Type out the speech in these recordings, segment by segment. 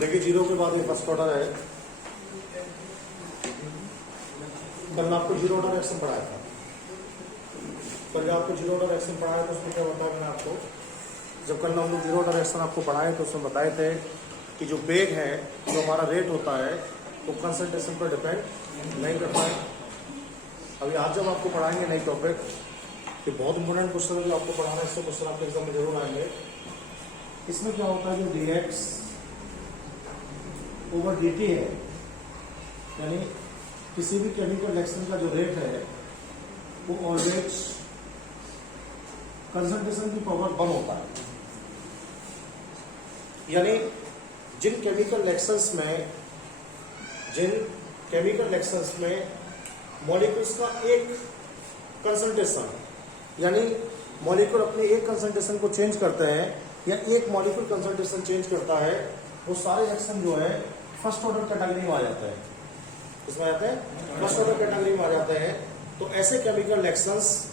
देखिए जीरो के बाद ये फर्स्ट ऑर्डर है। कल मैं आपको जीरो ऑर्डर रिएक्शन पढ़ाया था। कल जब आपको जीरो ऑर्डर रिएक्शन पढ़ाया तो उसमें क्या बताया मैंने आपको, जब कल हम लोग जीरो ऑर्डर रिएक्शन आपको पढ़ाए तो उसमें बताए थे कि जो वेग है, जो हमारा रेट होता है, वो कंसंट्रेशन पर डिपेंड नहीं करता है। अभी आज जब आपको पढ़ाएंगे नई टॉपिक, ये बहुत इंपॉर्टेंट क्वेश्चन है जो आपको पढ़ाना है, इससे क्वेश्चन आपके एग्जाम में जरूर आएंगे। इसमें क्या होता है, जो dx ओवर dt है, यानी किसी भी केमिकल रिएक्शन का जो रेट है वो ऑलवेज कंसंट्रेशन की पावर 1 होता है। यानी जिन केमिकल रिएक्शंस में मॉलिक्यूल्स का एक कंसंट्रेशन, यानी मॉलिक्यूल अपने एक कंसंट्रेशन को चेंज करते हैं या एक मॉलिक्यूल कंसंट्रेशन चेंज करता है, वो सारे रिएक्शन जो है फर्स्ट ऑर्डर कैटेगरी में आ जाते हैं। किसमें आ जाते हैं? फर्स्ट ऑर्डर कैटेगरी में आ जाते हैं। तो ऐसे केमिकल रिएक्शंस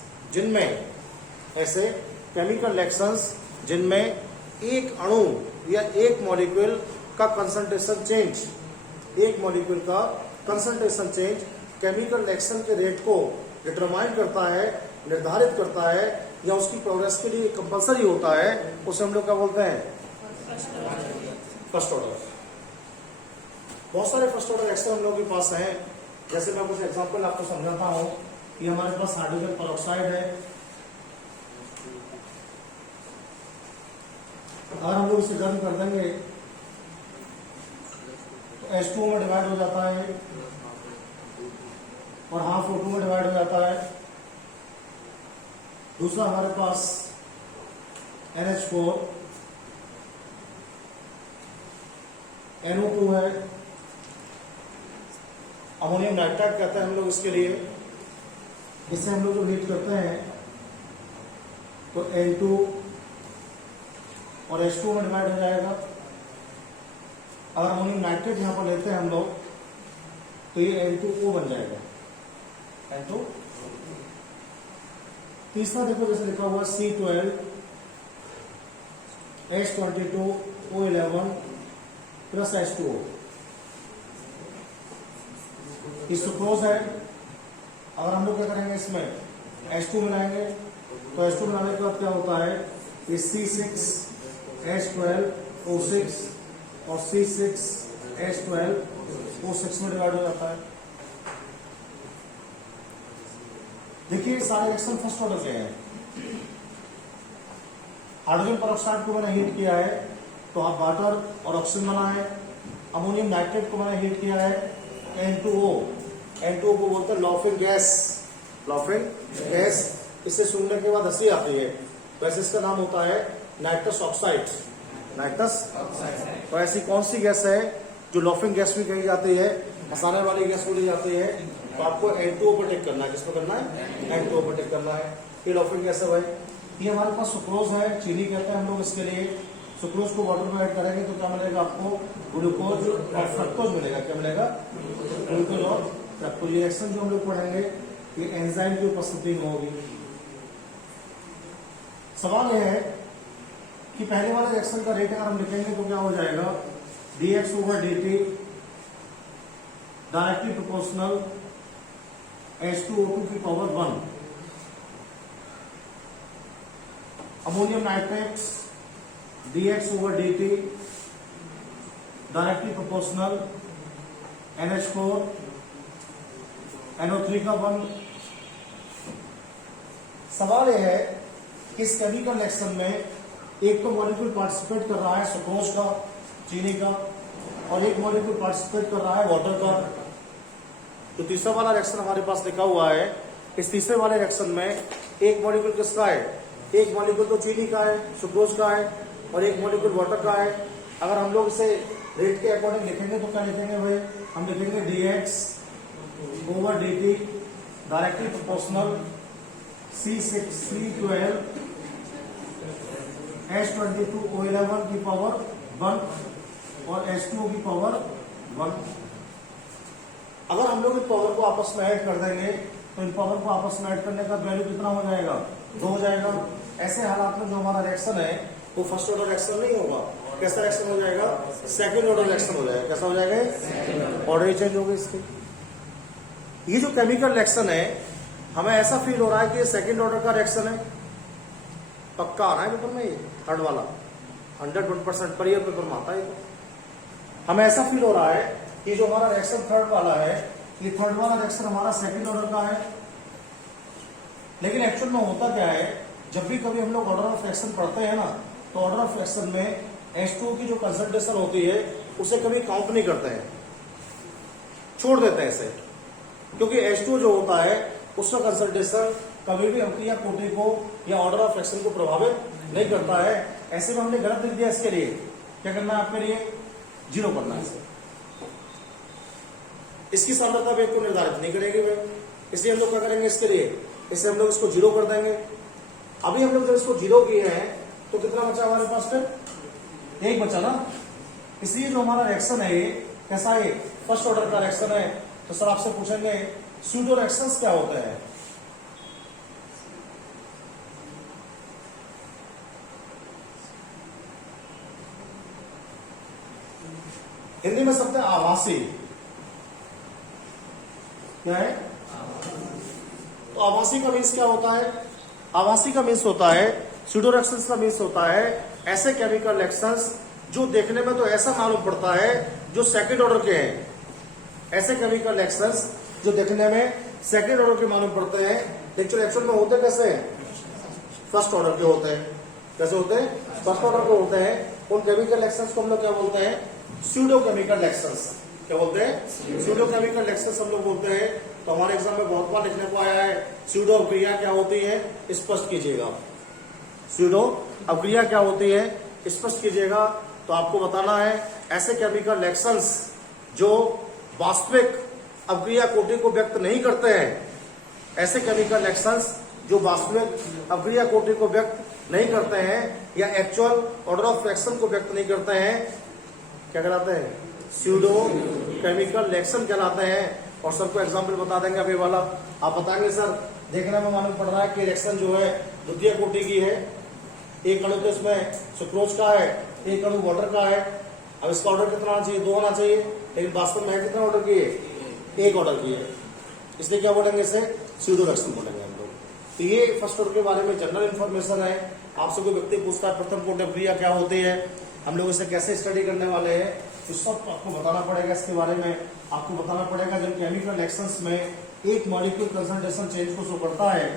जिनमें एक अणु या एक मॉलिक्यूल का कंसंट्रेशन चेंज केमिकल रिएक्शन के रेट को डिटरमाइन करता है, निर्धारित करता है, या उसकी प्रोग्रेस के लिए कंपलसरी होता है, उसे हम लोग क्या बोलते हैं? First order. बहुत सारे फर्स्ट ऑर्डर रिएक्शन हम लोगों के पास हैं। जैसे मैं कुछ एग्जांपल आपको समझाता हूं कि हमारे पास हाइड्रोजन पेरोक्साइड है। अगर हम लोग इसे गर्म कर देंगे तो H2O में डिवाइड हो जाता है और हाफ O2 में डिवाइड हो जाता है। दूसरा हमारे पास NH4, NO2 है, अमोनियम नाइट्राइड कहते हैं हम लोग इसके लिए। इससे हम लोग जो हीट करते हैं तो N2 और H2 में डिवाइड हो जाएगा। अगर अमोनियम नाइट्रेट यहां पर लेते हैं हम लोग तो ये N2O बन जाएगा, N2। तीसरा देखो, जैसे लिखा हुआ C12 H22 O11 plus H2O, ये सुक्रोज है। अगर हम लोग क्या करेंगे, इसमें H2 मिलाएंगे तो H2 मिलाने के बाद क्या होता है, ये C6 H12 O6 और C6 H12 O6 में डिवाइड हो जाता है। देखिए सारे रिएक्शन फर्स्ट ऑर्डर के हैं। हाइड्रोजन पेरोक्साइड को मैंने हीट किया है तो आप वाटर और ऑक्सीजन बना है। अमोनियम नाइट्रेट को मैंने हीट किया है N2O को बोलते हैं लॉफिंग गैस। इसे सुनने के बाद हंसी आती है, वैसे इसका नाम होता है नाइट्रस ऑक्साइड। तो ऐसी कौन सी गैस है जो लॉफिंग गैस भी कही जाती है, हंसाने वाली गैस बोली जाती है? तो आपको N2O पर टिक करना है। किस पर करना है? N2O पर टिक करना है। ये लॉफिंग गैस है भाई। ये हमारे पास सुक्रोज है, चीनी कहते हैं हम लोग इसके लिए। सुक्रोज को वाटर में ऐड करेंगे तो क्या मिलेगा आपको? ग्लूकोज और फ्रक्टोज मिलेगा। क्या मिलेगा? ग्लूकोज और फ्रक्टोज। ये रिएक्शन जो हम लोग पढ़ेंगे ये एंजाइम की उपस्थिति में होगी। सवाल यह है कि पहले वाले रिएक्शन का रेट अगर हम लिखेंगे तो क्या हो जाएगा? dx over dt directly proportional H2O2 की power 1। Ammonium nitrate dx over dt directly proportional NH4 NO3 का 1। सवाल यह है कि इस केमिकल रिएक्शन में एक तो मॉलिक्यूल पार्टिसिपेट कर रहा है सुक्रोज का, चीनी का, और एक मॉलिक्यूल पार्टिसिपेट कर रहा है वाटर का। तो तीसरा वाला रिएक्शन हमारे पास लिखा हुआ है। इस तीसरे वाले रिएक्शन में एक मॉलिक्यूल किसका है? एक मॉलिक्यूल तो चीनी का है, सुक्रोज का है, और एक मॉलिक्यूल वाटर का है। अगर हम लोग इसे रेट के अकॉर्डिंग लिखेंगे तो क्या लिखेंगे भाई? हम लिखेंगे dx over dt directly proportional C12 H22 O11 की पावर 1 और H2O की पावर 1। अगर हम लोग इन पावर को आपस में ऐड कर देंगे तो इन पावर को आपस में ऐड करने का वैल्यू कितना हो जाएगा? 2 हो जाएगा। ऐसे हालात में जो हमारा रिएक्शन है वो फर्स्ट ऑर्डर रिएक्शन नहीं होगा, कैसा रिएक्शन हो जाएगा? सेकंड ऑर्डर रिएक्शन हो जाएगा। कैसा हो जाएगा? ऑर्डर ही चेंज हो गई इसकी। ये जो केमिकल रिएक्शन है हमें ऐसा फील हो रहा है कि ये सेकंड ऑर्डर का रिएक्शन है। पक्का आ रहा है पेपर में ये थर्ड वाला 101% पर ईयर पेपर में आता है। तो हमें ऐसा फील हो रहा है कि जो हमारा रिएक्शन थर्ड वाला है, ये थर्ड वाला रिएक्शन हमारा सेकंड ऑर्डर का है। लेकिन एक्चुअल में होता क्या है, जब भी कभी हम लोग ऑर्डर ऑफ रिएक्शन पढ़ते हैं ना, तो ऑर्डर ऑफ रिएक्शन में H2O की जो कंसंट्रेशन होती है उसे कभी काउंट नहीं करते हैं, छोड़ देते हैं इसे। क्योंकि H2O जो होता है उसका कंसंट्रेशन कभी भी अम्लीय कोटि को या ऑर्डर ऑफ रिएक्शन को प्रभावित नहीं करता है। ऐसे में हमने गलत लिख दिया। इसके लिए क्या करना है आपके लिए? 0 करना है इसे। इसकी सांद्रता वेग को निर्धारित नहीं करेगी वे, इसलिए हम लोग क्या करेंगे इसके लिए? इसे हम लोग इसको 0 कर देंगे। अभी हम लोग जब इसको 0 किए हैं तो कितना बचा हमारे पास? फिर 1 बचा ना। इसलिए जो हमारा रिएक्शन है ये कैसा है? फर्स्ट ऑर्डर का रिएक्शन है। तो सर आपसे पूछेंगे स्यूडो रिएक्शंस क्या होते हैं? हिंदी में शब्द है आभासी। क्या है? तो आभासी का मीन्स क्या होता है? आभासी का मीन्स होता है, स्यूडो रिएक्शंस का मीन्स होता है ऐसे केमिकल रिएक्शंस जो देखने में तो ऐसा मालूम पड़ता है जो सेकंड ऑर्डर के हैं। ऐसे केमिकल रिएक्शंस जो देखने में सेकंड ऑर्डर के मालूम पड़ते हैं, लेकिन एक्चुअल में होते कैसे हैं? फर्स्ट ऑर्डर के होते हैं। कैसे होते हैं? फर्स्ट ऑर्डर के होते हैं। उन केमिकल रिएक्शंस को हम लोग क्या बोलते हैं? Pseudo chemical reactions. क्या बोलते हैं? स्यूडो केमिकल रिएक्शंस हम लोग बोलते हैं। तो हमारे एग्जाम में बहुत बार लिखने को आया है स्यूडो अभिक्रिया क्या होती है, स्पष्ट कीजिएगा। स्यूडो अभिक्रिया क्या होती है, स्पष्ट कीजिएगा। तो आपको बताना है ऐसे केमिकल रिएक्शंस जो वास्तविक अभिक्रिया कोटि को व्यक्त नहीं करते हैं। ऐसे केमिकल रिएक्शंस जो वास्तविक अभिक्रिया कोटि को व्यक्त नहीं करते हैं या एक्चुअल ऑर्डर ऑफ रिएक्शन को व्यक्त नहीं करते हैं, क्या कहलाते हैं? स्यूडो केमिकल रिएक्शन कहलाते हैं। और सर को एग्जाम्पल बता देंगे अभी वाला। आप बताएंगे सर देखने में मालूम पड़ रहा है कि रिएक्शन जो है द्वितीय कोटि की है। एक अणु तो इसमें सुक्रोज का है, एक अणु वाटर का है। अब इसका ऑर्डर कितना आना चाहिए? 2 आना चाहिए। लेकिन वास्तव में कितना ऑर्डर की है? 1 ऑर्डर की है। इसलिए क्या बोलेंगे? इसे स्यूडो रिएक्शन बोलेंगे हम लोग। तो ये फर्स्ट ऑर्डर के बारे में जनरल इन्फॉर्मेशन है। आपसे कोई व्यक्ति पूछता है प्रथम कोटि अभिक्रिया क्या होती है, हम लोग इसे कैसे स्टडी करने वाले हैं, तो सब आपको बताना पड़ेगा। इसके बारे में आपको बताना पड़ेगा जिन केमिकल रिएक्शंस में एक मॉलिक्यूल कंसंट्रेशन चेंज को शो करता है,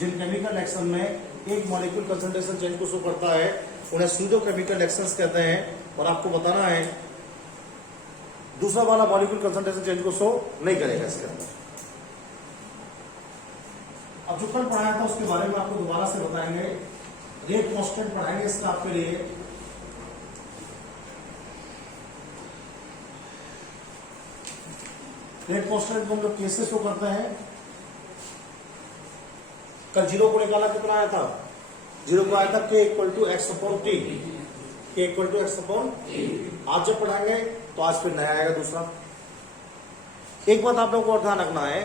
जिन केमिकल रिएक्शन में एक मॉलिक्यूल कंसंट्रेशन चेंज को शो करता है, उन्हें स्यूडो केमिकल रिएक्शंस कहते हैं। और आपको बताना है दूसरा वाला मॉलिक्यूल कंसंट्रेशन चेंज को शो नहीं करेगा इसके अंदर। अब जो कल पढ़ाया था उसके बारे में आपको दोबारा से बताएंगे। रेट कांस्टेंट पढ़ाएंगे इसका आपके लिए। रेट कांस्टेंट को हम लोग कैसे शो करते हैं? कल 0 को निकाला, कितना आया था? 0 को आया था K=X/T। K=X/T। आज जब पढ़ाएंगे तो आज फिर नया आएगा दूसरा। एक बात आप लोगों को और ध्यान रखना है,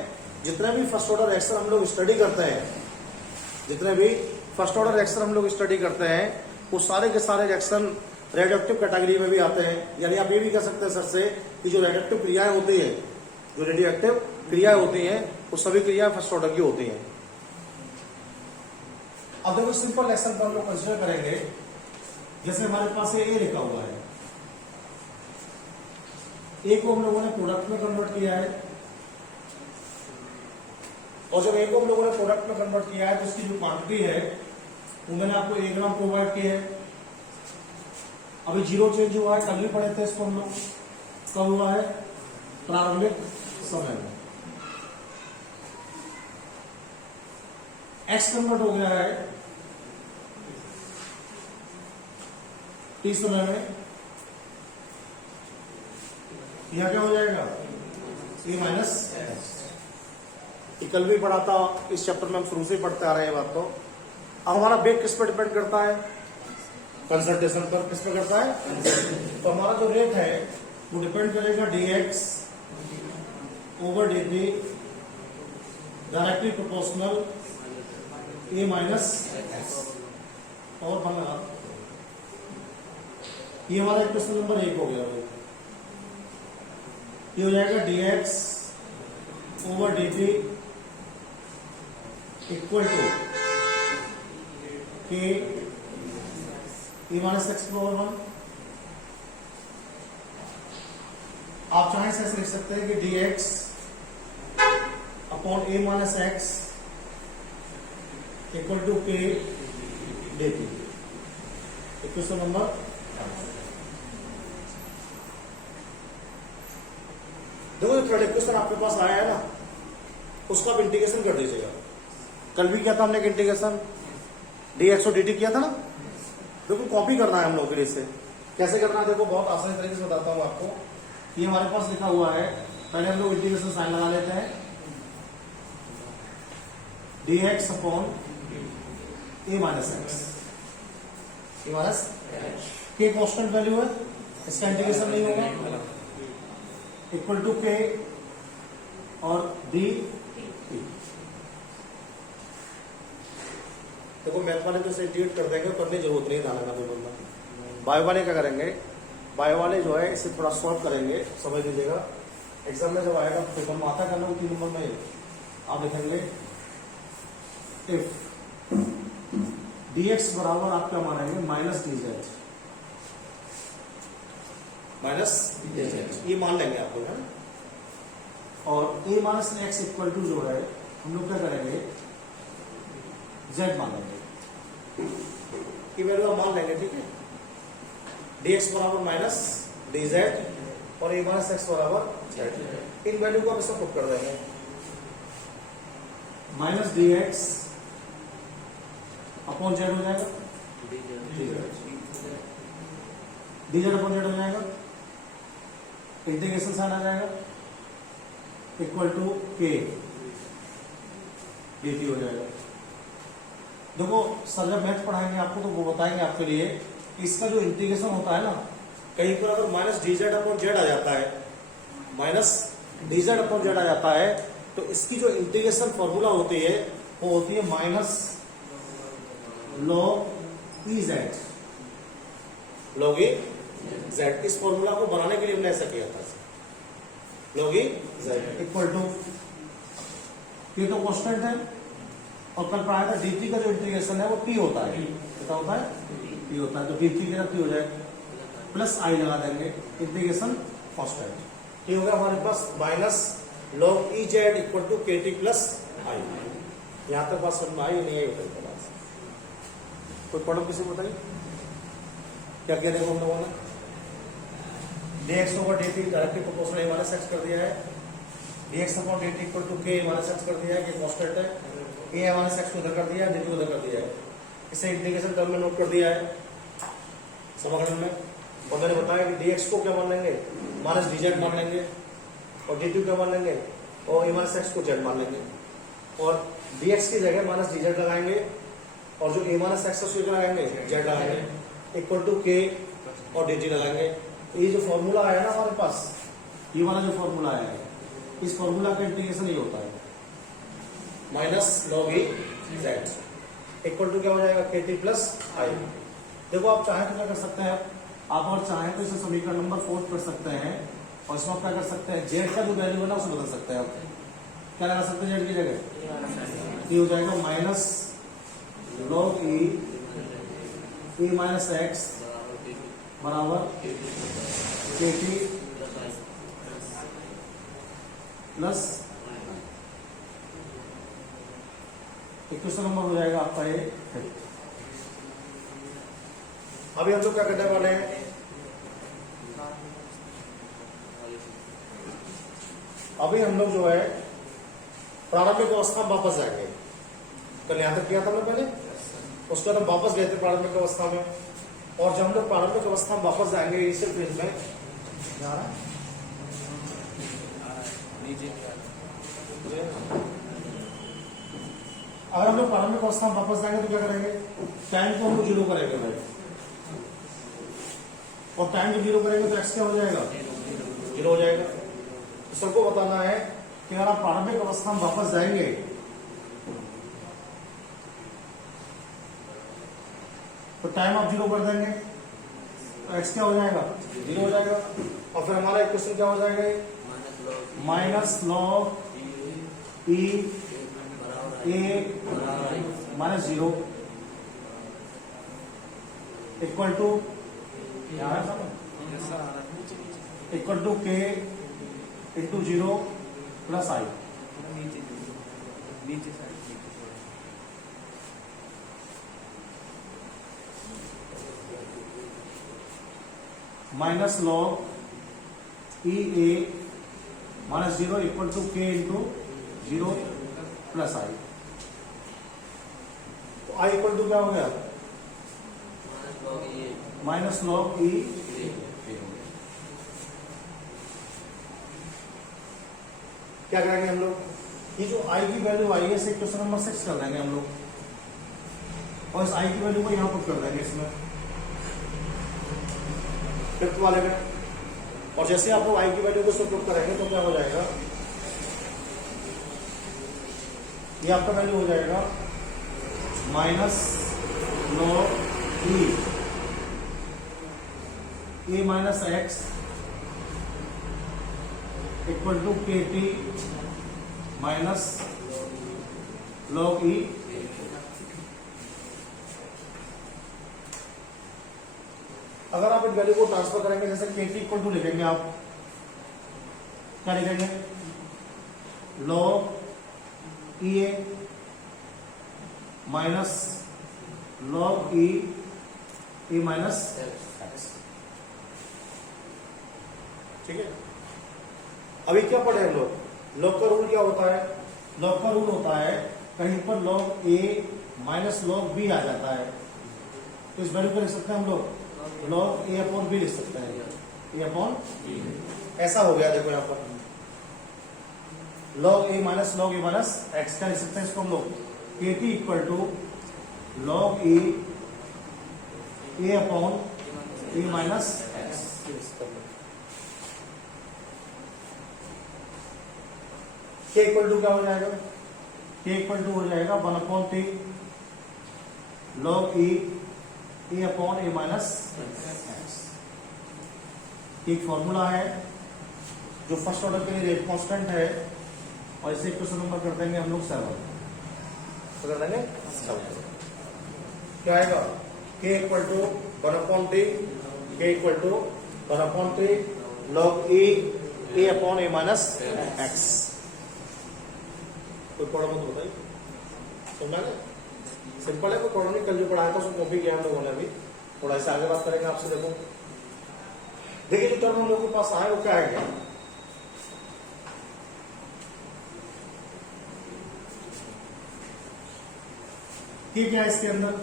जितने भी फर्स्ट ऑर्डर रिएक्शन हम लोग स्टडी करते हैं, जितने भी फर्स्ट ऑर्डर रिएक्शन हम लोग स्टडी करते हैं, वो सारे के सारे रिएक्शन रेडियोएक्टिव कैटेगरी में भी आते हैं। यानी आप ये भी कह सकते हैं सर से कि जो रेडियोएक्टिव क्रियाएं होती है, जो रेडियोएक्टिव क्रियाएं होती हैं, वो सभी क्रियाएं फर्स्ट ऑर्डर की होती हैं। अब देखो सिंपल रिएक्शन पर हम लोग कंसिडर करेंगे। जैसे हमारे पास ए लिखा हुआ है, ए को हम लोगों ने प्रोडक्ट में कन्वर्ट किया है, और जब ए को हम लोगों ने प्रोडक्ट में कन्वर्ट किया है तो इसकी जो क्वांटिटी है वो मैंने आपको 1 ग्राम प्रोवाइड की है। अभी 0 चेंज हुआ है, कल भी पढ़े थे इसको हम लोग। कब हुआ है? प्रारंभिक समय में। एक्स कन्वर्ट हो गया है टी समय में। यह क्या हो जाएगा? C minus x. कल भी पढ़ा था, इस चैप्टर में हम शुरू से पढ़ते आ रहे हैं बात। तो अब हमारा वेग किस पर डिपेंड करता है? कंसंट्रेशन पर। किस पर करता है? तो हमारा जो रेट है वो डिपेंड करेगा dx over dt directly proportional A minus x. और बना ये हमारा क्वेश्चन नंबर 1 हो गया भाई। ये हो जाएगा dx over dt equal to k e minus x power 1। आप चाहें से ऐसे लिख सकते हैं कि dx upon a minus x equal to k dt। Question number देखो, जो थर्ड क्वेश्चन आपके पास आया है ना, उसका आप इंटीग्रेशन कर दीजिएगा। कल भी किया था हमने इंटीग्रेशन, dx और dt किया था ना। देखो कॉपी करना है हम लोग के लिए। इसे कैसे करना है देखो, बहुत आसानी तरीके से बताता हूं आपको। ये हमारे पास लिखा हुआ है, पहले हम लोग इंटीग्रेशन साइन लगा लेते हैं। dx upon a minus x, A minus के कॉन्स्टेंट वैल्यू है, इसका इंटीग्रेशन नहीं होगा, इक्वल टू के और डी। देखो मैथ वाले तो इसे इंटीग्रेट कर देंगे, करने की जरूरत नहीं डालना कोई बंदा। बायो वाले क्या करेंगे, बायो वाले जो है इसे थोड़ा सॉल्व करेंगे, समझ लीजिएगा। एग्जाम में जब आएगा पेपर में आता करना 3 नंबर में आप लिखेंगे इफ dx बराबर आप क्या मानेंगे, माइनस dz, माइनस dz ये मान लेंगे आप लोग, है। और a minus x equal to जो है हम लोग क्या करेंगे, z मान लेंगे, की वैल्यू आप मान लेंगे, ठीक है। dx बराबर माइनस dz और a माइनस एक्स बराबर z, इन वैल्यू को आप इसमें पुट कर देंगे। माइनस dx अपॉन z हो जाएगा, dz अपॉन z हो जाएगा, इंटीग्रेशन साइन आ जाएगा, इक्वल टू k dt हो जाएगा। देखो सर जब मैथ पढ़ाएंगे आपको तो वो बताएंगे आपके लिए कि इसका जो इंटीग्रेशन होता है ना, कहीं पर अगर माइनस dz अपॉन z आ जाता है, माइनस dz अपॉन z आ जाता है, तो इसकी जो इंटीग्रेशन फॉर्मूला होती है वो होती है minus log e z, log e z। इस फॉर्मूला को बनाने के लिए हमने ऐसा किया था, log e z equal to, ये तो कांस्टेंट है, और कल पढ़ाया था dt का जो इंटीग्रेशन है वो t होता है, कितना होता है, t होता है, तो dt की जगह t हो जाएगा, प्लस i लगा देंगे, इंटीग्रेशन कांस्टेंट। ये हो गया हमारे पास minus log e z equal to kt plus i। यहां तक बात समझ में आई नहीं आई? कोई प्रॉब्लम किसी को बताइए, क्या किया देखो हम लोगों ने, dx over dt directly proportional a minus x कर दिया है, dx upon dt equal to k minus x कर दिया है, कि कांस्टेंट है, a माइनस एक्स को उधर कर दिया है, dt को उधर कर दिया है, इसे इंटीग्रेशन टर्म में नोट कर दिया है समाकलन में। और मैंने बताया कि dx को क्या मान लेंगे, माइनस dz मान लेंगे, और dt क्या मान लेंगे, और a माइनस एक्स को z मान लेंगे, और dx की जगह माइनस dz लगाएंगे, और जो a माइनस एक्स उसको लगाएंगे z लगाएंगे, इक्वल टू k और dt लगाएंगे। ये जो फॉर्मूला आया ना हमारे पास, ये वाला जो फॉर्मूला आया है, इस फॉर्मूला का इंटीग्रेशन ये होता है minus log e z equal to क्या हो जाएगा, kt प्लस i। देखो आप चाहें तो क्या कर सकते हैं, आप और चाहें तो इसे समीकरण नंबर 4 कर सकते हैं, और इसमें आप क्या कर सकते हैं, z का जो वैल्यू है ना उसे बदल सकते हैं। आप क्या लगा सकते हैं z की जगह, ये हो जाएगा minus log e minus x बराबर kt प्लस, क्वेश्चन नंबर हो जाएगा आपका ये। अभी हम लोग क्या करने वाले हैं, अभी हम लोग जो है प्रारंभिक अवस्था में वापस जाएंगे। कल यहां तक किया था हमने पहले, उसके बाद हम वापस गए थे प्रारंभिक अवस्था में, और जब हम लोग प्रारंभिक अवस्था में वापस जाएंगे इनिशियल फेज में, अगर हम लोग प्रारंभिक अवस्था में वापस जाएंगे तो क्या करेंगे, टाइम को हम लोग 0 करेंगे भाई, और टाइम को 0 करेंगे तो एक्स क्या हो जाएगा, 0 हो जाएगा। तो सबको बताना है कि अगर आप प्रारंभिक अवस्था में वापस जाएंगे तो टाइम आप 0 कर देंगे, तो x क्या हो जाएगा 0 हो जाएगा। और फिर हमारा इक्वेशन क्या हो जाएगा minus log E A minus 0 equal to K into 0 plus I. Minus log E A minus 0 equal to K into 0 plus I. तो आई इक्वल टू क्या हो गया माइनस लॉग ई। क्या करेंगे हम लोग ये जो आई की वैल्यू आई है इसे क्वेश्चन नंबर 6 कर देंगे हम लोग और इस आई की वैल्यू को यहां पुट कर देंगे इसमें फिफ्थ वाले में। और जैसे आप लोग आई की वैल्यू को पुट करेंगे तो क्या हो जाएगा ये आपका वैल्यू हो जाएगा minus log a minus x equal to k t minus log e. अगर आप इस वैल्यू को ट्रांसफर करेंगे जैसे के टी इक्वल टू लिखेंगे आप क्या लिखेंगे log E A minus log E A minus x. ठीक है। अभी क्या पढ़े हम लोग का रूल क्या होता है लॉग का रूल होता है कहीं पर log a minus log B आ जाता है तो इस वैल्यू को लिख सकते हैं हम लोग लॉग ए अपॉन बी लिख सकते हैं ए अपॉन ऐसा हो गया। देखो यहाँ पर लॉग ए माइनस एक्स का लिख सकते हैं इसको हम लोग k t equal to log a upon a minus x. K equal to क्या हो जाएगा के इक्वल टू हो जाएगा 1 upon T log a upon a minus x. एक फॉर्मूला है जो फर्स्ट ऑर्डर के लिए रेट कांस्टेंट है और इसे क्वेश्चन नंबर कर देंगे हम लोग 7। तो कर देंगे 7 क्या आएगा k equal to 1 upon t k equal to 1 upon T log a upon a minus x. कोई प्रॉब्लम तो बताइए समझा गया सिंपल है कोई प्रॉब्लम नहीं। कल जो पढ़ाया था उसको कॉपी किया हम लोगों ने अभी थोड़ा इससे आगे बात करेंगे आपसे। देखो देखिए जो टर्म हम लोगों के पास आए वो क्या आएगा ये क्या है इसके अंदर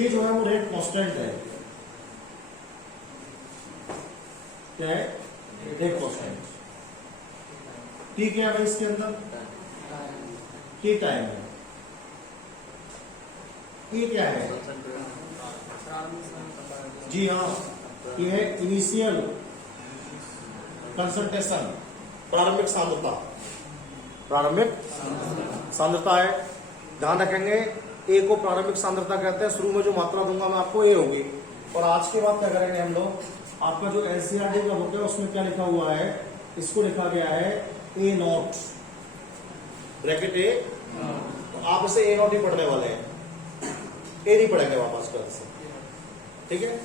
ये जो है वो रेट कांस्टेंट है। क्या है रेट कांस्टेंट। टी क्या है इसके अंदर टी टाइम है। ये क्या है जी हाँ ये है इनिशियल कंसंट्रेशन प्रारंभिक सांद्रता है। ध्यान रखेंगे ए को प्रारंभिक सांद्रता कहते हैं। शुरू में जो मात्रा दूंगा मैं आपको ए होगी। और आज के बाद क्या करेंगे हम लोग आपका जो एनसीईआरटी का बुक है उसमें क्या लिखा हुआ है इसको लिखा गया है ए नॉट ब्रैकेट ए। तो आप इसे ए नॉट ही पढ़ने वाले हैं ए नहीं पढ़ेंगे वापस कर से। ठीक है।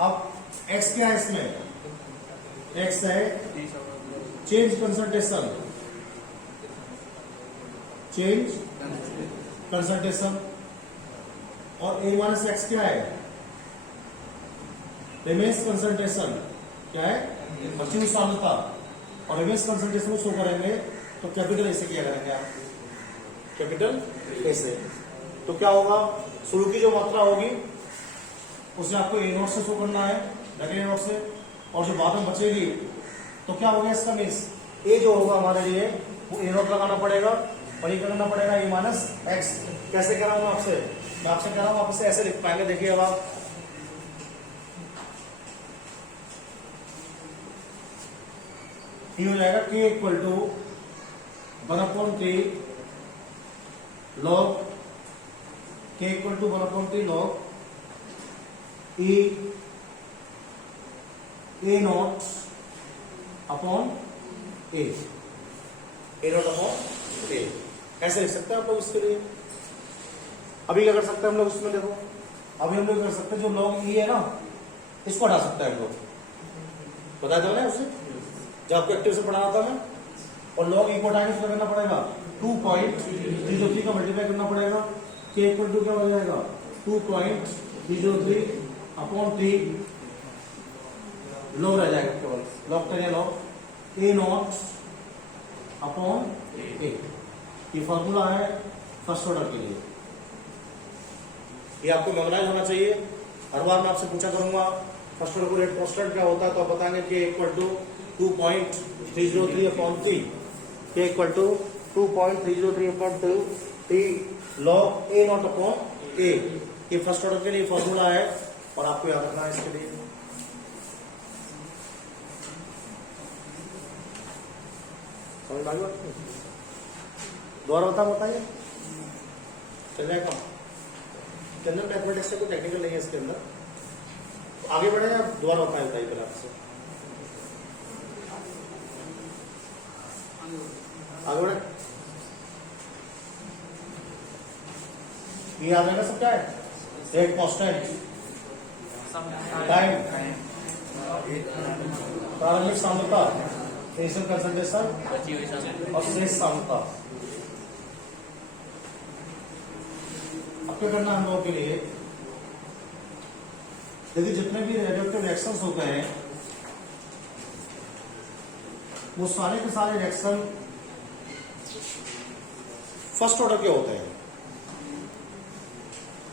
अब एक्स क्या है इसमें एक्स है चेंज कंसंट्रेशन और ए माइनस एक्स क्या है रिमेन्स कंसंट्रेशन क्या है पश्चिमी सांद्रता। और रिमेन्स कंसंट्रेशन को शो करेंगे तो कैपिटल ए से किया करेंगे आप कैपिटल ए से। तो क्या होगा शुरू की जो मात्रा होगी उसे आपको ए नोट से शो करना है ए नोट से। और जो बाद में बचेगी तो क्या होगा इसका मीन्स ए जो होगा हमारे लिए वो ए नोट लगाना पड़ेगा और ये करना पड़ेगा ए माइनस एक्स। कैसे कह रहा हूं आपसे मैं आपसे कह रहा हूं आप इसे ऐसे लिख पाएंगे। देखिए अब आप ये हो जाएगा के equal to 1 upon T log K equal to 1 upon T log A naught upon A naught upon A. ऐसे लिख सकते हैं आप लोग इसके लिए। अभी क्या कर सकते हैं हम लोग इसमें, देखो अभी हम लोग कर सकते हैं जो लॉग ई है ना, इसको हटा सकते हैं हम लोग, बताया था ना उससे जब आपको एक्टिव से पढ़ाना था मैं। और लॉग ई को हटाने से करना पड़ेगा 2.303 का मल्टीप्लाई करना पड़ेगा, के इक्वल टू क्या हो जाएगा 2.303 अपॉन 3 लॉग रह जाएगा केवल, लॉग करिए log A naught upon A. ये फॉर्मूला है फर्स्ट ऑर्डर के लिए, ये आपको मेमोराइज होना चाहिए। हर बार मैं आपसे पूछा करूंगा फर्स्ट ऑर्डर को रेट कांस्टेंट क्या होता है, तो आप बताएंगे के equal to 2.303 upon 3, K equal to 2.303 upon 2 log A naught upon A. ये फर्स्ट ऑर्डर के लिए फॉर्मूला है और आपको याद रखना है इसके लिए। समझ में आ गया? दोबारा बताइए चल जाएगा। जनरल मैथमेटिक्स से कोई टेक्निकल नहीं है इसके अंदर, आगे बढ़े या दोबारा बताइए पहले आपसे आगे बढ़े। ये याद रहेगा सब क्या है, रेट कांस्टेंट, टाइम, प्रारंभिक सांद्रता, इनिशियल कंसंट्रेशन और शेष सांद्रता। अब क्या करना हम लोगों के लिए, यदि जितने भी रेडियोएक्टिव रिएक्शंस होते हैं वो सारे के सारे रिएक्शन फर्स्ट ऑर्डर के होते हैं।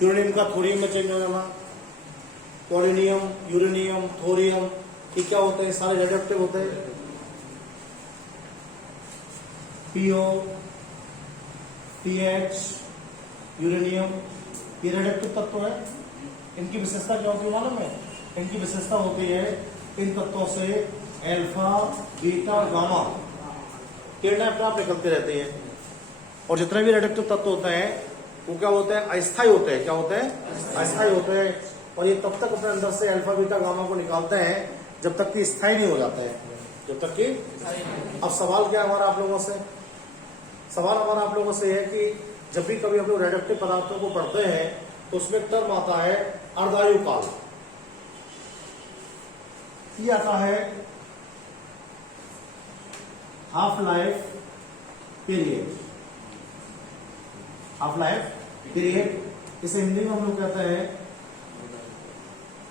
यूरेनियम का थोरियम में चेंज हो जाना, पोलोनियम, यूरेनियम, थोरियम, ये क्या होते हैं, सारे रेडियोएक्टिव होते हैं। पीओ, पीएच, यूरेनियम, ये रेडियोएक्टिव तत्व है। इनकी विशेषता क्या होती है मालूम है? इनकी विशेषता होती है इन तत्वों से अल्फा, बीटा, गामा किरणें अपने आप निकलती रहती हैं। और जितने भी रेडियोएक्टिव तत्व होते हैं वो क्या होते हैं, अस्थायी होते हैं। क्या होते हैं? अस्थायी होते हैं। और ये तब तक अपने अंदर से अल्फा, बीटा, गामा को निकालते हैं जब तक कि स्थायी नहीं हो जाते हैं, जब तक कि। अब सवाल क्या है हमारा आप लोगों से, सवाल हमारा आप लोगों से है कि जब भी कभी हम लोग रेडियोएक्टिव पदार्थों को पढ़ते हैं तो उसमें टर्म आता है अर्धायु काल। ये आता है half life period, half life period. इसे हिंदी में हम लोग कहते हैं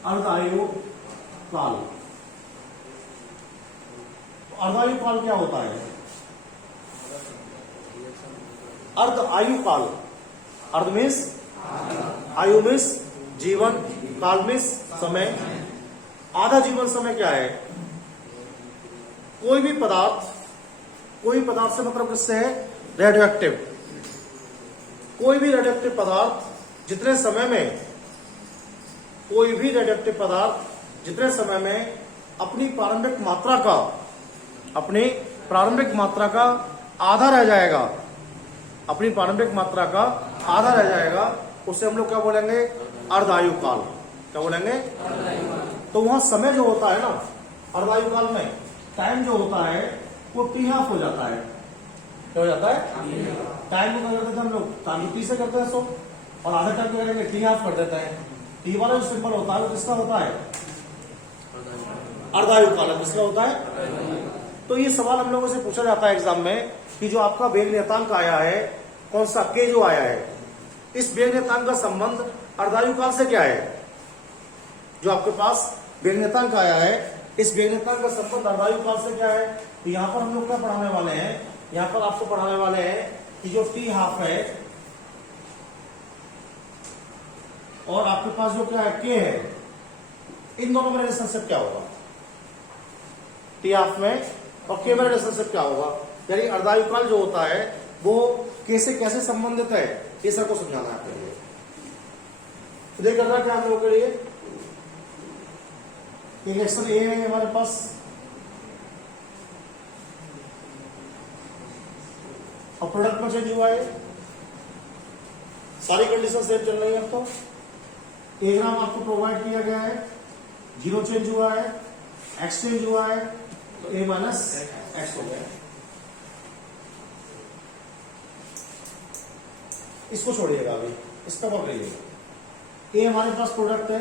अर्धायु काल। अर्धायु काल क्या होता है? अर्ध आयु काल, अर्ध मीन्स आयु मीन्स जीवन, काल मीन्स समय। आधा जीवन समय क्या है? कोई भी पदार्थ से मतलब किससे है? रेडियोएक्टिव। कोई भी रेडियोएक्टिव पदार्थ जितने समय में, कोई भी रेडियोएक्टिव पदार्थ जितने समय में अपनी प्रारंभिक मात्रा का आधा रह जाएगा, अपनी प्रारंभिक मात्रा का आधा रह जाएगा, उसे हम लोग क्या बोलेंगे? अर्धायु काल। क्या बोलेंगे? तो वहां समय जो होता है ना अर्धायु काल में, टाइम जो होता है वो टी हाफ हो जाता है। क्या हो जाता है? टाइम को क्या करते थे हम लोग? टी से करते हैं 100 और आधा टाइम क्या करेंगे? टी हाफ कर देते हैं। टी वाला जो सिंबल होता है वो किसका होता है? अर्धायु काल किसका होता है? तो ये सवाल हम लोगों से पूछा जाता है एग्जाम में कि जो आपका वेग नियतांक आया है, कौन सा के जो आया है, इस वेग नियतांक का संबंध अर्धायु काल से क्या है? जो आपके पास वेग नियतांक आया है, इस वेग नियतांक का संबंध अर्धायु काल से क्या है? तो यहां पर हम लोग क्या पढ़ाने वाले हैं? यहां पर आपको पढ़ाने वाले हैं कि जो टी हाफ है और आपके पास जो क्या है के है, इन दोनों में रिलेशनशिप क्या होगा? टी हाफ में और के में रिलेशनशिप क्या होगा? यानी अर्धायु काल जो होता है वो के से कैसे संबंधित है, ये सबको समझाना है आपके लिए। तो देख करना क्या हम लोगों के लिए, रिएक्शन ए है हमारे पास और प्रोडक्ट में चेंज हुआ है, सारी कंडीशन सेम चल रही है। अब तो ए ग्राम आपको प्रोवाइड किया गया है, जीरो चेंज हुआ है, एक्स चेंज हुआ है, तो ए माइनस एक्स हो गया। इसको छोड़िएगा अभी, इस पर पकड़िएगा। ए हमारे पास प्रोडक्ट है,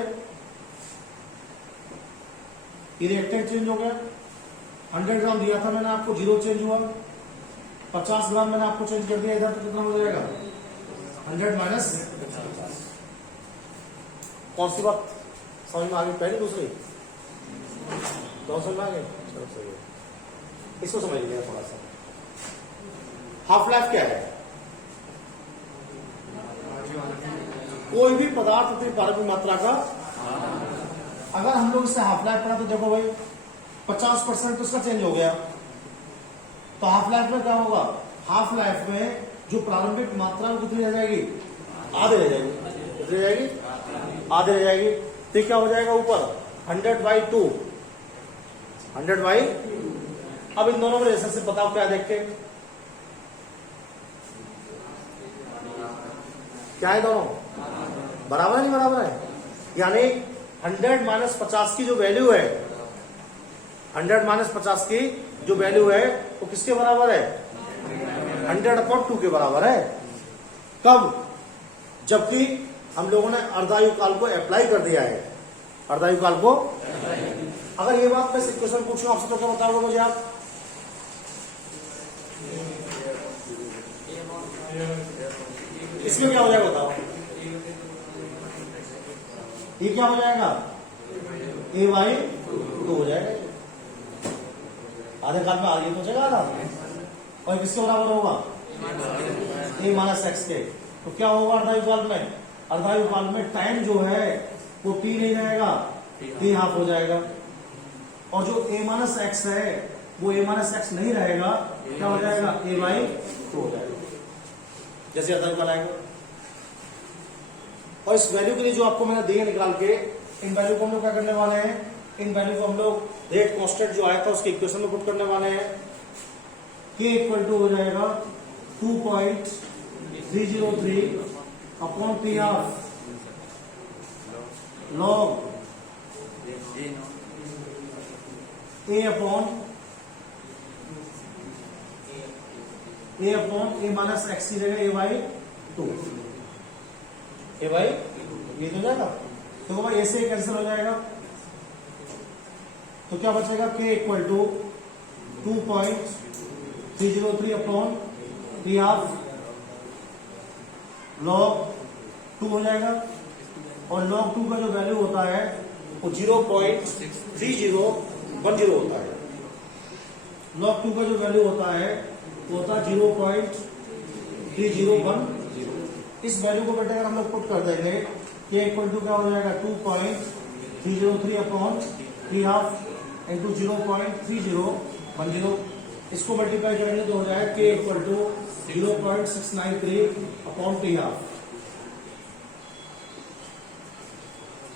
ये रिएक्टेंट चेंज हो गया, 100 ग्राम दिया था मैंने आपको, जीरो चेंज हुआ, 50 ग्राम मैंने आपको चेंज कर दिया इधर, तो कितना हो जाएगा 100 माइनस 50। कौन सी बात समझ में आ गई, पहली दूसरी दोनों समझ में आ गए? चलो सही है, इसको समझ लिया थोड़ा सा। हाफ लाइफ क्या है? कोई भी पदार्थ अपनी पारगम्य मात्रा का, अगर हम लोग इससे हाफ लाइफ पढ़ा तो देखो भाई 50% तो इसका चेंज हो गया, तो हाफ लाइफ में क्या होगा? हाफ लाइफ में जो प्रारंभिक मात्रा कितनी रह जाएगी? आधे रह जाएगी। कितनी रह जाएगी? आधे रह जाएगी। तो क्या हो जाएगा ऊपर 100/2, 100/, अब इन दोनों में रिलेशनशिप बताओ क्या देख के, क्या है दोनों बराबर है नहीं बराबर है? यानी 100 माइनस 50 की जो वैल्यू है, 100 माइनस 50 की जो वैल्यू है वो किसके बराबर है? 100/2 के बराबर है। कब? जबकि हम लोगों ने अर्धायु काल को अप्लाई कर दिया है, अर्धायु काल को। अगर ये बात मैं क्वेश्चन पूछूं आपसे तो क्या बताओगे मुझे आप? इसमें क्या हो जाएगा बताओ? ये क्या हो जाएगा? A/2 हो जाएगा। आधे काल में आगे तो जाएगा आधा, और किसके बराबर होगा? A माइनस एक्स के। तो क्या होगा अर्धायु काल में? अर्धायु काल में टाइम जो है वो t नहीं रहेगा, t हाफ हो जाएगा, और जो A माइनस एक्स है वो A माइनस एक्स नहीं रहेगा, क्या हो जाएगा? A/2 हो जाएगा, जैसे अर्धायु काल आएगा। और इस वैल्यू के लिए जो आपको मैंने दिए निकाल के, इन वैल्यू को हम लोग क्या करने वाले हैं? इन वैल्यू को हम लोग रेट कांस्टेंट जो आया था उसके इक्वेशन में पुट करने वाले हैं। k इक्वल टू हो जाएगा 2.303 upon t half log a upon a minus x की जगह A/2, ये भाई ये तो जाएगा, तो भाई ऐसे ही कैंसिल हो जाएगा। तो क्या बचेगा? k equal to 2.303 upon t half log 2 हो जाएगा, और log 2 का जो वैल्यू होता है वो 0.3010 होता है। log 2 का जो वैल्यू होता है वो होता है 0.3010। इस वैल्यू को बेटे अगर हम लोग पुट कर देंगे, k इक्वल टू क्या हो जाएगा? 2.303 अपॉन 3 हाफ इंटू 0.3010। इसको मल्टीप्लाई करेंगे तो हो जाएगा k equal to 0.693 upon t half.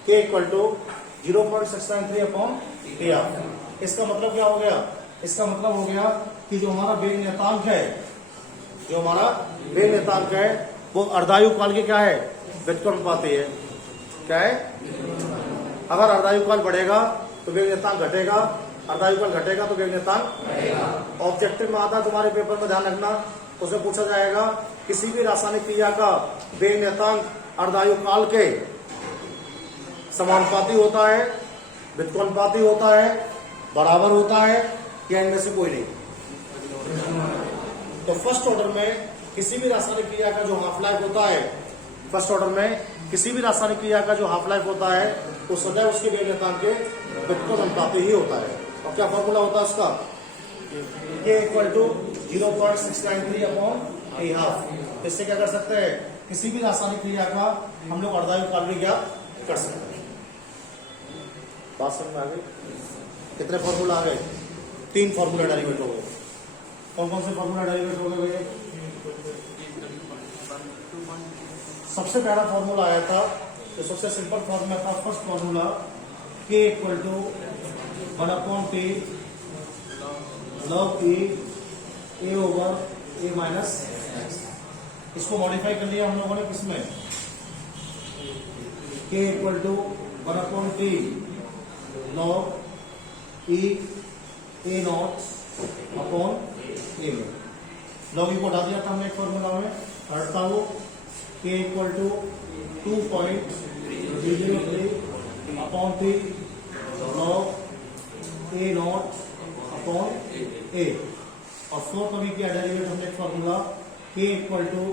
k equal to 0.693 upon t half. इसका मतलब क्या हो गया? इसका मतलब हो गया कि जो हमारा वेग नियतांक है, जो हमारा वेग नियतांक है वो अर्धायु काल के क्या है? व्युत्क्रमानुपाती है। क्या है? अगर अर्धायु काल बढ़ेगा तो वेग नियतांक घटेगा, अर्धायु काल घटेगा तो वेग नियतांक बढ़ेगा। ऑब्जेक्टिव में आता है तुम्हारे पेपर में, ध्यान रखना, उसमें पूछा जाएगा किसी भी रासायनिक क्रिया का वेग नियतांक अर्धायु काल के समानुपाती होता है, व्युत्क्रमानुपाती होता है, बराबर होता है, या इनमें से कोई नहीं। तो फर्स्ट ऑर्डर में किसी भी रासायनिक क्रिया का जो हाफ लाइफ होता है, फर्स्ट ऑर्डर में किसी भी रासायनिक क्रिया का जो हाफ लाइफ होता है वो सदैव उसके वेग नियतांक के व्युत्क्रमानुपाती ही होता है। और क्या फॉर्मूला होता है उसका? k equal to 0.693 upon t half. इससे क्या कर सकते हैं? किसी भी रासायनिक क्रिया का हम लोग अर्धायु काल भी ज्ञात कर सकते हैं। बात समझ में आ गई? कितने फॉर्मूला आ गए? 3 फॉर्मूला डेरिवेट हो गए। कौन कौन से फॉर्मूला डेरिवेट हो गए भैया? सबसे पहला फॉर्मूला आया था, तो सबसे सिंपल फॉर्मूला था, first formula k equal to 1/t log e a over a minus X. इसको मॉडिफाई कर लिया हम लोगों ने किसमें? K equal to 1/t log e a naught upon A में। लॉग ई को हटा दिया था हमने एक फॉर्मूला में, हटता हो K equal to 2.303 upon 3 log A naught upon A. और फोर्थ में किया डेरिवेट हमने एक formula K equal to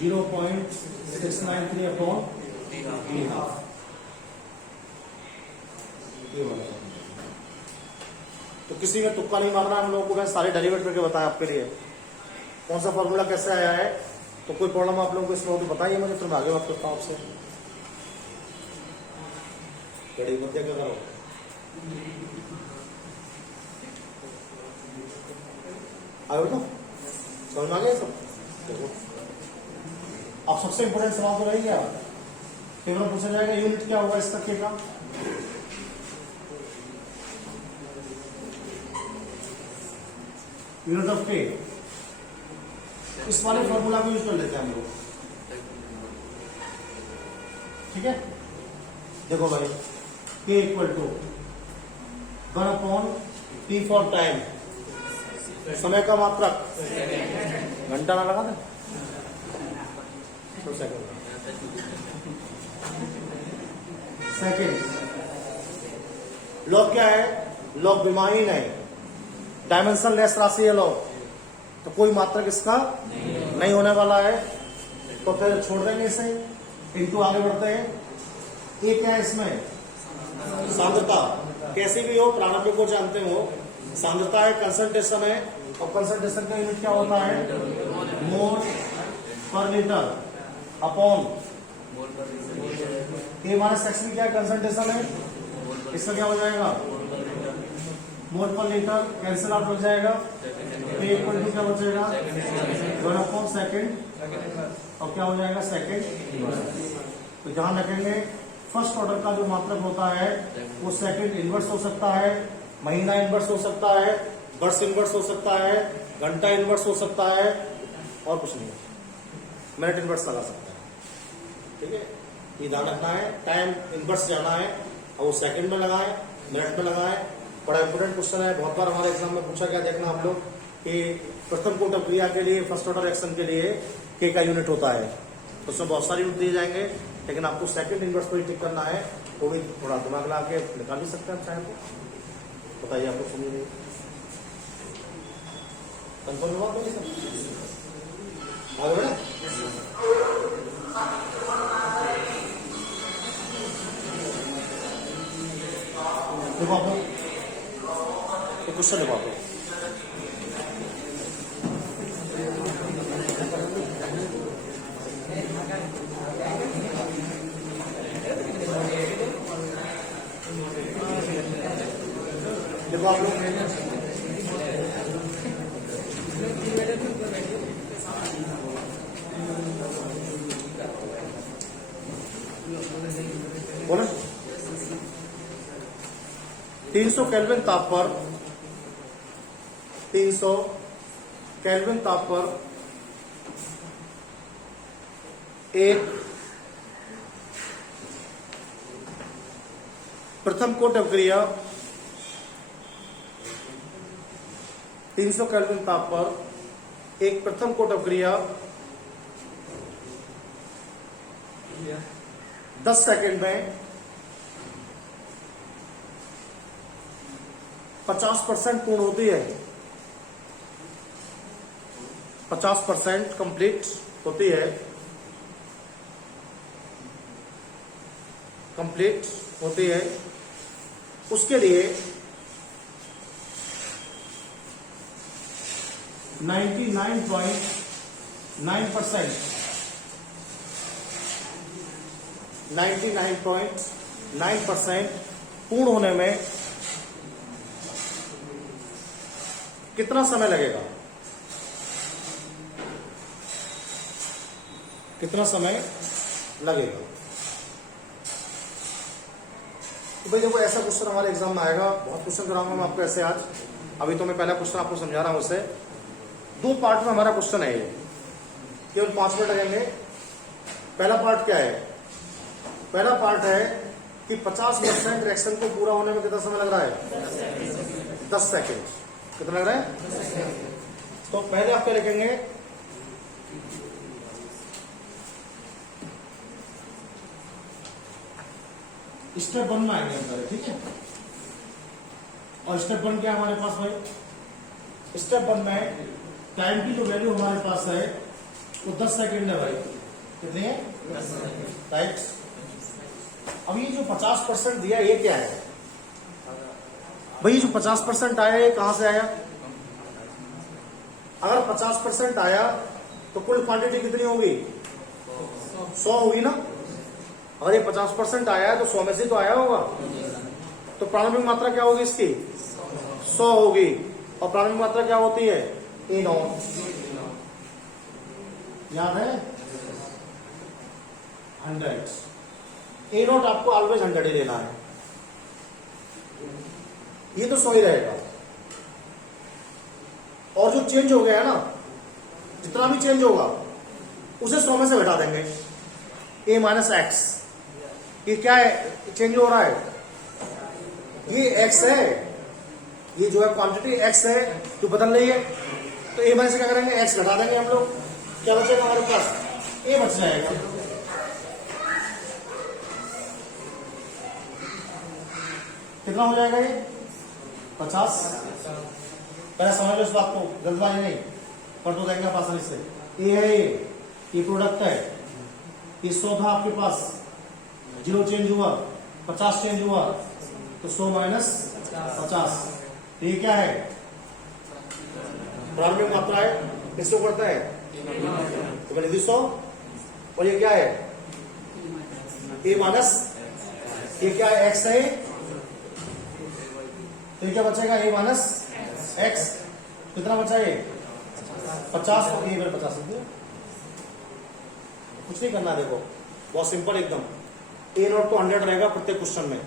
0.693 upon A half. तो किसी में तुक्का नहीं मारना, हम लोगों को मैं सारे डेरिवेट करके बताया आपके लिए कौन सा फॉर्मूला कैसे आया है। तो कोई प्रॉब्लम आप लोगों को इसमें हो तो बताइए मुझे, फिर मैं आगे बात करता हूं आपसे। क्या करो आगे बेटा, समझ में आ गया सब? अब सबसे इंपोर्टेंट सवाल तो रही गया, पेपर पूछा जाएगा यूनिट क्या होगा इसका के का। यूनिट ऑफ के, इस वाले फॉर्मूला को यूज कर लेते हैं हम लोग, ठीक है। देखो भाई के equal to 1/t for time, समय का मात्रक, घंटा ना लगा दे तो सेकेंड। लॉग क्या है? लॉग विमाहीन है, डायमेंशन लेस राशि है लॉग, तो कोई मात्रक इसका नहीं होने वाला है, तो फिर छोड़ देंगे इसे, इनटू आगे बढ़ते हैं। एक है इसमें सांद्रता, कैसी भी हो, प्रारंभिक को जानते हो, सांद्रता है, कंसंट्रेशन है, और कंसंट्रेशन का यूनिट क्या होता है? मोल पर litre upon a minus x में क्या है? कंसंट्रेशन है, इसका क्या हो जाएगा? मोल पर लीटर, कैंसिल आउट हो जाएगा, ए इक्वल टू क्या बचेगा? 1/2 और क्या हो जाएगा? सेकेंड। तो ध्यान रखेंगे फर्स्ट ऑर्डर का जो मात्रक होता है वो सेकंड इनवर्स हो सकता है, महीना इनवर्स हो सकता है, वर्ष इनवर्स हो सकता है, घंटा इनवर्स हो सकता है, और कुछ नहीं, मिनट इनवर्स लगा सकता है, ठीक है। ये ध्यान रखना है, टाइम इनवर्स जाना है और वो सेकंड में लगाए, मिनट में लगाए। बड़ा इंपोर्टेंट क्वेश्चन है, बहुत बार हमारे एग्जाम में पूछा गया, देखना आप लोग कि प्रथम कोटक क्रिया के लिए, फर्स्ट ऑर्डर एक्शन के लिए के का यूनिट होता है, तो उसमें बहुत सारे यूनिट दिए जाएंगे, लेकिन आपको सेकंड इनवर्स पर ही टिक करना है, वो भी थोड़ा दिमाग लगा के निकाल भी सकते हैं चाहे तो। बताइए आप लोग सुनिए, कंफर्म हुआ तो आगे बढ़े। देखो आप लोग तो क्वेश्चन देखो आप लोग, देखो आप लोग बोले 300 केल्विन ताप पर 300 केल्विन ताप पर एक प्रथम कोट अभिक्रिया 300 केल्विन ताप पर एक प्रथम कोट अभिक्रिया 10 सेकंड में 50% पूर्ण होती है, 50% कंप्लीट होती है, कंप्लीट होती है, उसके लिए 99.9% पूर्ण होने में कितना समय लगेगा? कितना समय लगेगा? तो भाई देखो ऐसा क्वेश्चन हमारे एग्जाम में आएगा, बहुत क्वेश्चन कराऊंगा मैं आपको ऐसे आज। अभी तो मैं पहला क्वेश्चन आपको समझा रहा हूं, उसे दो पार्ट में हमारा क्वेश्चन है ये, केवल 5 मिनट लगेंगे। पहला पार्ट क्या है? पहला पार्ट है कि 50% रिएक्शन को पूरा होने में कितना समय लग रहा है? 10 सेकेंड। कितना लग रहा है? तो पहले आप क्या लिखेंगे? स्टेप 1 में आएंगे हम, ठीक है। और स्टेप 1 क्या है हमारे पास भाई? स्टेप 1 में टाइम की जो वैल्यू हमारे पास है वो 10 सेकेंड है भाई। कितनी है? 10 सेकेंड, राइट। अब ये जो 50% दिया ये क्या है भाई? ये जो 50% आया ये कहां से आया? अगर 50% आया तो कुल क्वांटिटी कितनी होगी? 100 होगी ना। अगर ये 50% आया है तो 100 में से तो आया होगा। तो प्रारंभिक मात्रा क्या होगी इसकी? 100 होगी। और प्रारंभिक मात्रा क्या होती है? A not. याद है? 100। A नॉट आपको ऑलवेज 100 ही लेना है। ये तो 100 ही रहेगा। और जो चेंज हो गया है ना, जितना भी चेंज होगा उसे 100 में से घटा देंगे। A माइनस एक्स, ये क्या है? चेंज हो रहा है, ये x है, ये जो है क्वांटिटी x है जो बदल रही है। तो A माइनस क्या करेंगे? x घटा देंगे हम लोग। क्या बचेगा हमारे पास? A बच जाएगा। कितना हो जाएगा ये? 50। पहले समझ लो इस बात को, जल्दबाजी नहीं, पर तो देंगे आप आसानी से। ए है ये प्रोडक्ट है, ये 100 था आपके पास, 0 चेंज हुआ, 50 चेंज हुआ, तो 100 माइनस 50। ये क्या है? प्रारंभिक मात्रा है, किसको करता है? तो मैंने 100। और ये क्या है? ए माइनस, ये क्या है? एक्स है। तो ये क्या बचेगा? ए माइनस एक्स। कितना बचा ये? 50। और ये 50। कुछ नहीं करना, देखो बहुत सिंपल एकदम। ए नॉट तो 100 रहेगा प्रत्येक क्वेश्चन में,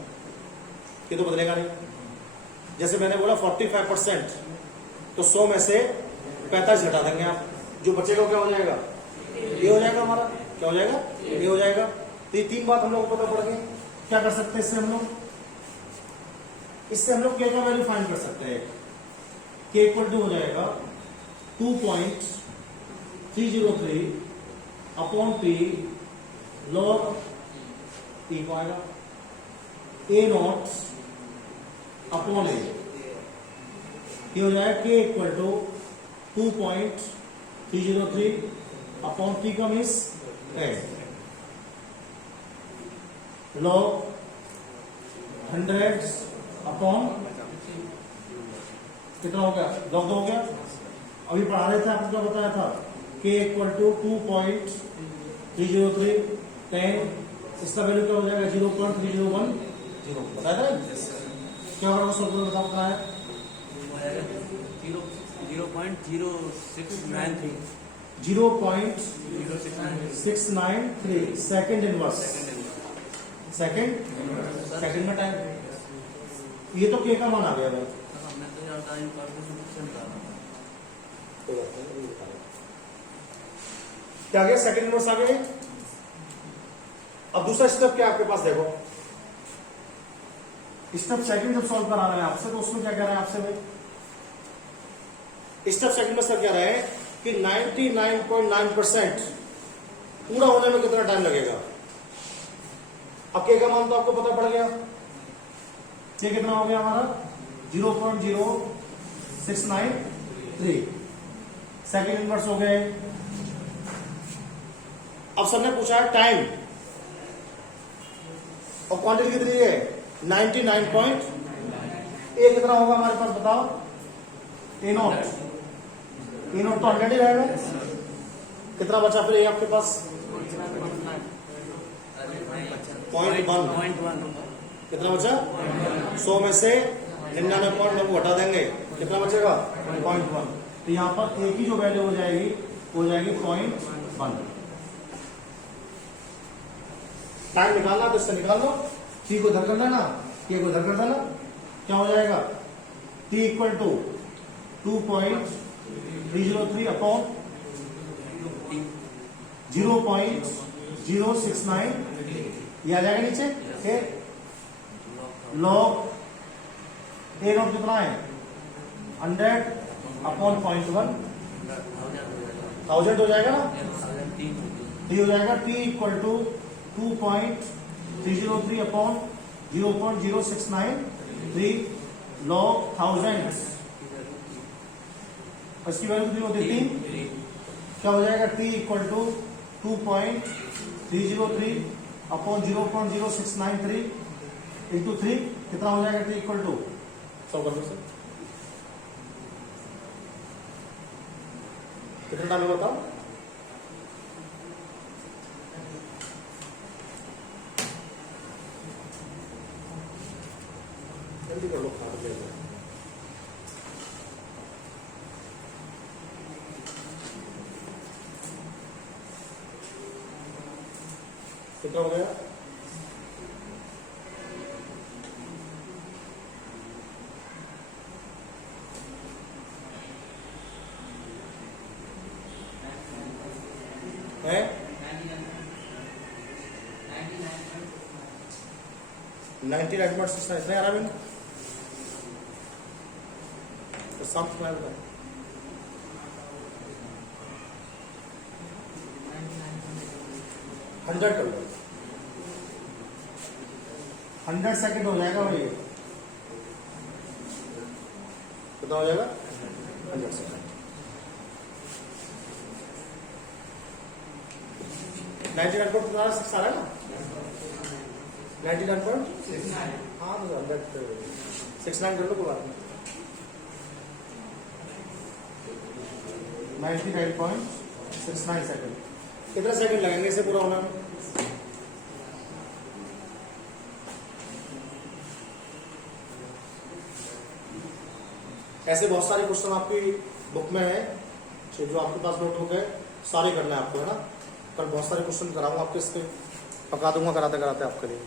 ये तो बदलेगा नहीं। जैसे मैंने बोला 45%, तो 100 में से 45 घटा देंगे आप, जो बचेगा क्या हो जाएगा? ये हो जाएगा हमारा। क्या हो जाएगा? ये हो जाएगा। तो ये 3 बात हम लोग को पता पड़ गई। क्या कर सकते हैं इससे हम लोग? इससे हम लोग क्या क्या वैल्यू फाइंड कर सकते हैं? के इक्वल टू हो जाएगा 2.303 अपॉन पी लॉग टी को आएगा ए नॉट अपॉन ए। ये हो जाएगा के इक्वल टू 2.303 अपॉन टी का मीन्स लॉग 100 अपॉन कितना हो गया? लॉग 2 हो गया। अभी पढ़ा रहे थे, आपको क्या बताया था? के इक्वल टू 2.303 10, इसका वैल्यू क्या हो जाएगा? 0.3010। बताया था क्या होगा? सॉल्व करके बताओ क्या है? 0.0693 0.693 सेकेंड इनवर्स। सेकेंड में टाइम, ये तो के का मान आ गया भाई। क्या गया? सेकेंड इनवर्स आ गया। अब दूसरा स्टेप क्या आपके पास? देखो स्टेप सेकंड जब सॉल्व करा रहे हैं आपसे, तो उसमें क्या कह रहे हैं आपसे भाई? स्टेप सेकंड में सर कह रहे हैं कि 99.9% पूरा होने में कितना टाइम लगेगा? अब के का मान तो आपको पता पड़ गया। ये कितना हो गया हमारा? 0.0693। सेकेंड इनवर्स हो गए। अब सर ने पूछा है टाइम, और क्वांटिटी कितनी है? 99. ए कितना होगा हमारे पास? बताओ। ए नॉट तो 100 ही रहेगा। कितना बचा फिर ये आपके पास? 0.1। कितना बचा? 100 में से 99.9 को हटा देंगे, कितना बचेगा? 0.1। तो यहां पर ए की जो वैल्यू हो जाएगी वो जाएगी 0.1। टाइम निकालना तो इससे निकाल लो। टी को इधर कर लेना, के को इधर कर देना। क्या हो जाएगा? टी इक्वल टू 2.303 अपॉन 0.069 ये आ जाएगा नीचे। फिर लॉग ए नॉट कितना है 100/0.1 1000 हो जाएगा ना। टी हो जाएगा टी इक्वल टू 2.303/0.0693 लॉग 1000। इसकी वैल्यू कितनी होती है 3। क्या हो जाएगा टी इक्वल टू 2.303/0.0693 इंटू 3 कितना हो जाएगा टी इक्वल टू सब कर दो सर कितना टाइम में बताओ। जल्दी कर लो खाना ले लो। कितना हो गया है 99.69 इतना आ रहा है तो सम कितना है 100 कर लो 100 सेकंड हो जाएगा भाई कितना हो जाएगा 100 सेकंड 99.6 आ रहा है ना 99.6 हाँ तो 169 कर लो कोई बात नहीं 99.69 सेकंड। कितना सेकंड लगेंगे इसे पूरा होने में ऐसे बहुत सारे क्वेश्चन आपकी बुक में है जो आपके पास नोटबुक है सारे करना है आपको है ना। कल बहुत सारे क्वेश्चन कराऊंगा आपके इसके पका दूंगा कराते कराते आपके लिए।